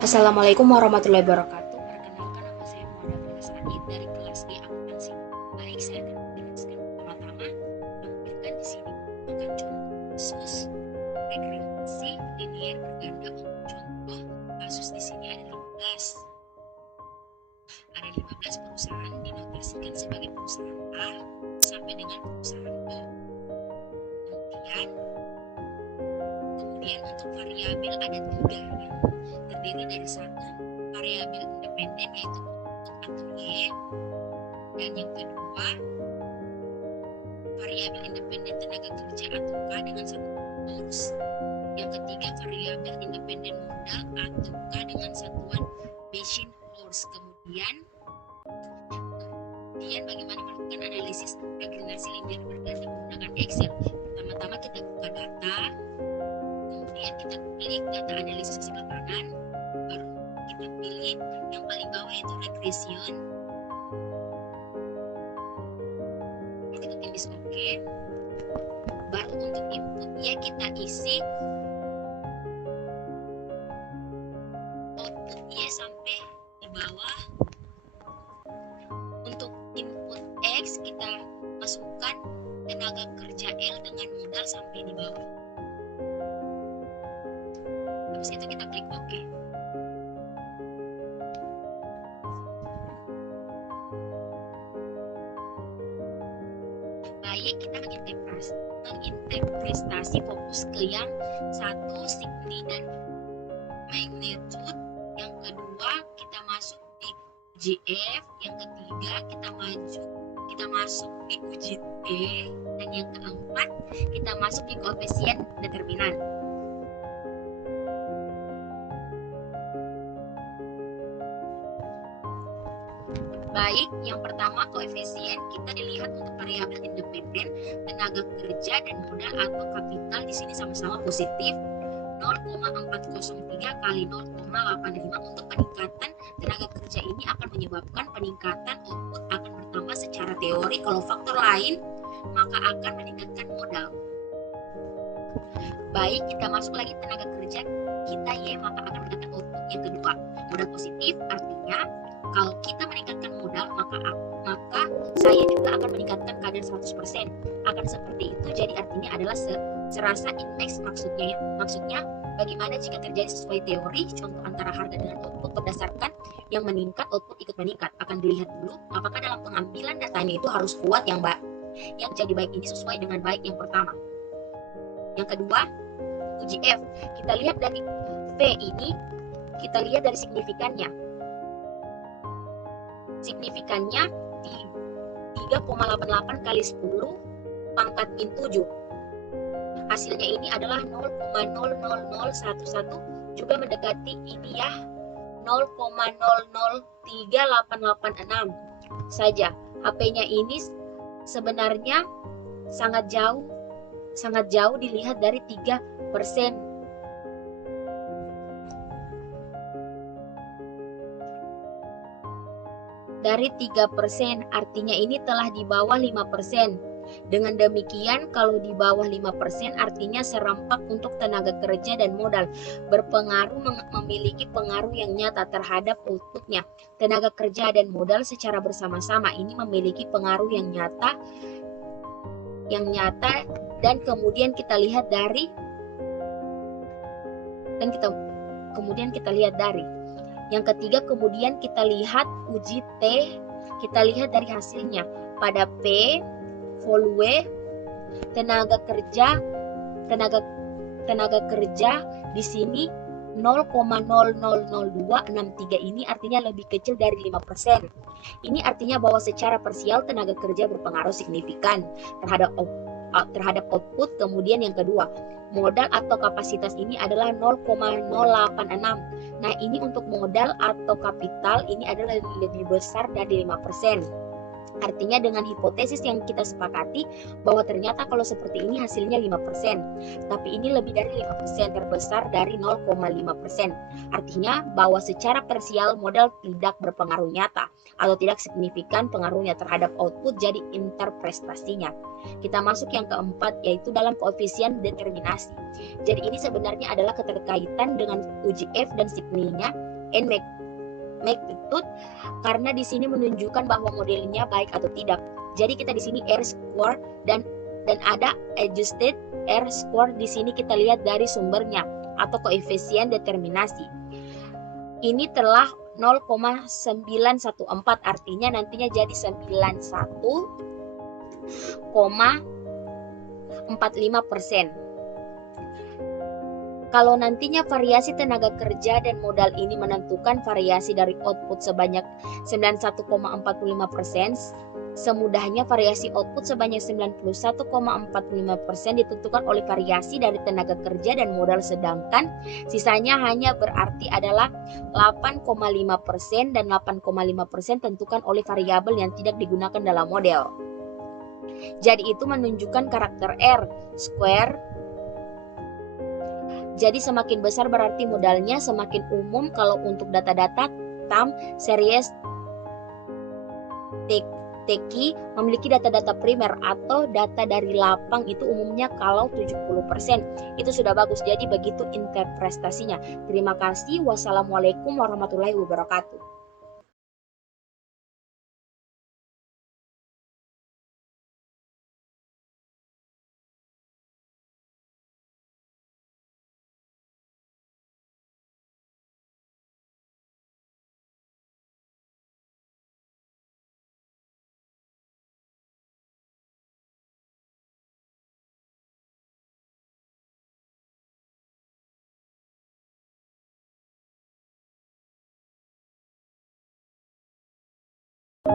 Assalamualaikum warahmatullahi wabarakatuh. Perkenalkan, nama saya Muhammad Said dari kelas D akuntansi. Baik, saya akan menjelaskan pertama-tama tampilkan di sini akan contoh kasus regresi linier berganda. Untuk contoh kasus di sini ada 15. Ada 15 perusahaan dinotasikan sebagai perusahaan A sampai dengan perusahaan O. Kemudian untuk variabel ada 3 yang terdiri dari satu variabel independen yaitu output atau Y, dan yang kedua variabel independen tenaga kerja atau K dengan satu hours, yang ketiga variabel independen modal atau K dengan satuan machine hours. Kemudian bagaimana melakukan analisis regenerasi linear berganda menggunakan Excel. Pertama-tama kita buka data, kemudian kita klik data analisis sebelah kanan, baru kita pilih yang paling bawah yaitu regression. Kita tulis OK. Baru untuk inputnya kita isi output Y sampai di bawah. Untuk input X kita masukkan tenaga kerja L dengan modal sampai di bawah. Habis itu kita klik OK. Baik, kita menginterpretasi fokus ke yang satu, signi dan magnitude. Yang kedua kita masuk di UJF. Yang ketiga kita masuk di UJT. Dan yang keempat kita masuk di koefisien determinan. Baik, yang pertama koefisien kita dilihat untuk variabel independen, tenaga kerja dan modal atau kapital di sini sama-sama positif 0,403 kali 0,85. Untuk peningkatan tenaga kerja ini akan menyebabkan peningkatan output akan bertambah secara teori. Kalau faktor lain maka akan meningkatkan modal. Baik, kita masuk lagi tenaga kerja kita Y, maka akan meningkatkan output. Yang kedua, modal positif artinya kalau kita meningkatkan modal maka saya juga akan meningkatkan kadar 100%. Akan seperti itu, jadi artinya adalah serasa inmax maksudnya bagaimana jika terjadi sesuai teori, contoh antara harga dengan output berdasarkan yang meningkat, output ikut meningkat. Akan dilihat dulu apakah dalam pengambilan datanya itu harus kuat yang jadi baik ini sesuai dengan baik yang pertama. Yang kedua, UJF. Kita lihat dari V ini, kita lihat dari signifikannya. Signifikannya di 3,88 kali 10 pangkat min 7. Hasilnya ini adalah 0,00011, juga mendekati ini ya 0,003886 saja. HP-nya ini sebenarnya sangat jauh dilihat dari 3%. Dari 3%, artinya ini telah di bawah 5%. Dengan demikian, kalau di bawah 5% artinya serampak untuk tenaga kerja dan modal memiliki pengaruh yang nyata terhadap outputnya. Tenaga kerja dan modal secara bersama-sama ini memiliki pengaruh yang nyata dan kemudian kita lihat dari yang ketiga. Kemudian kita lihat uji T, kita lihat dari hasilnya. Pada P, volume, tenaga kerja di sini 0,0000263 ini artinya lebih kecil dari 5%. Ini artinya bahwa secara parsial tenaga kerja berpengaruh signifikan terhadap output. Kemudian yang kedua, modal atau kapasitas ini adalah 0,086. Nah, ini untuk modal atau kapital ini adalah lebih besar dari 5%. Artinya dengan hipotesis yang kita sepakati bahwa ternyata kalau seperti ini hasilnya 5%, tapi ini lebih dari 5%, terbesar dari 0,5%. Artinya bahwa secara parsial modal tidak berpengaruh nyata atau tidak signifikan pengaruhnya terhadap output, jadi interpretasinya. Kita masuk yang keempat, yaitu dalam koefisien determinasi. Jadi ini sebenarnya adalah keterkaitan dengan uji F dan signinya N magnitude, karena di sini menunjukkan bahwa modelnya baik atau tidak. Jadi kita di sini R square dan ada adjusted R square, di sini kita lihat dari sumbernya atau koefisien determinasi. Ini telah 0,914, artinya nantinya jadi 91,45%. Kalau nantinya variasi tenaga kerja dan modal ini menentukan variasi dari output sebanyak 91,45%, semudahnya variasi output sebanyak 91,45% ditentukan oleh variasi dari tenaga kerja dan modal, sedangkan sisanya hanya berarti adalah 8,5% dan 8,5% tentukan oleh variabel yang tidak digunakan dalam model. Jadi itu menunjukkan karakter R square. Jadi semakin besar berarti modalnya, semakin umum kalau untuk data-data TAM, series TEKI memiliki data-data primer atau data dari lapang, itu umumnya kalau 70%. Itu sudah bagus, jadi begitu interpretasinya. Terima kasih. Wassalamualaikum warahmatullahi wabarakatuh.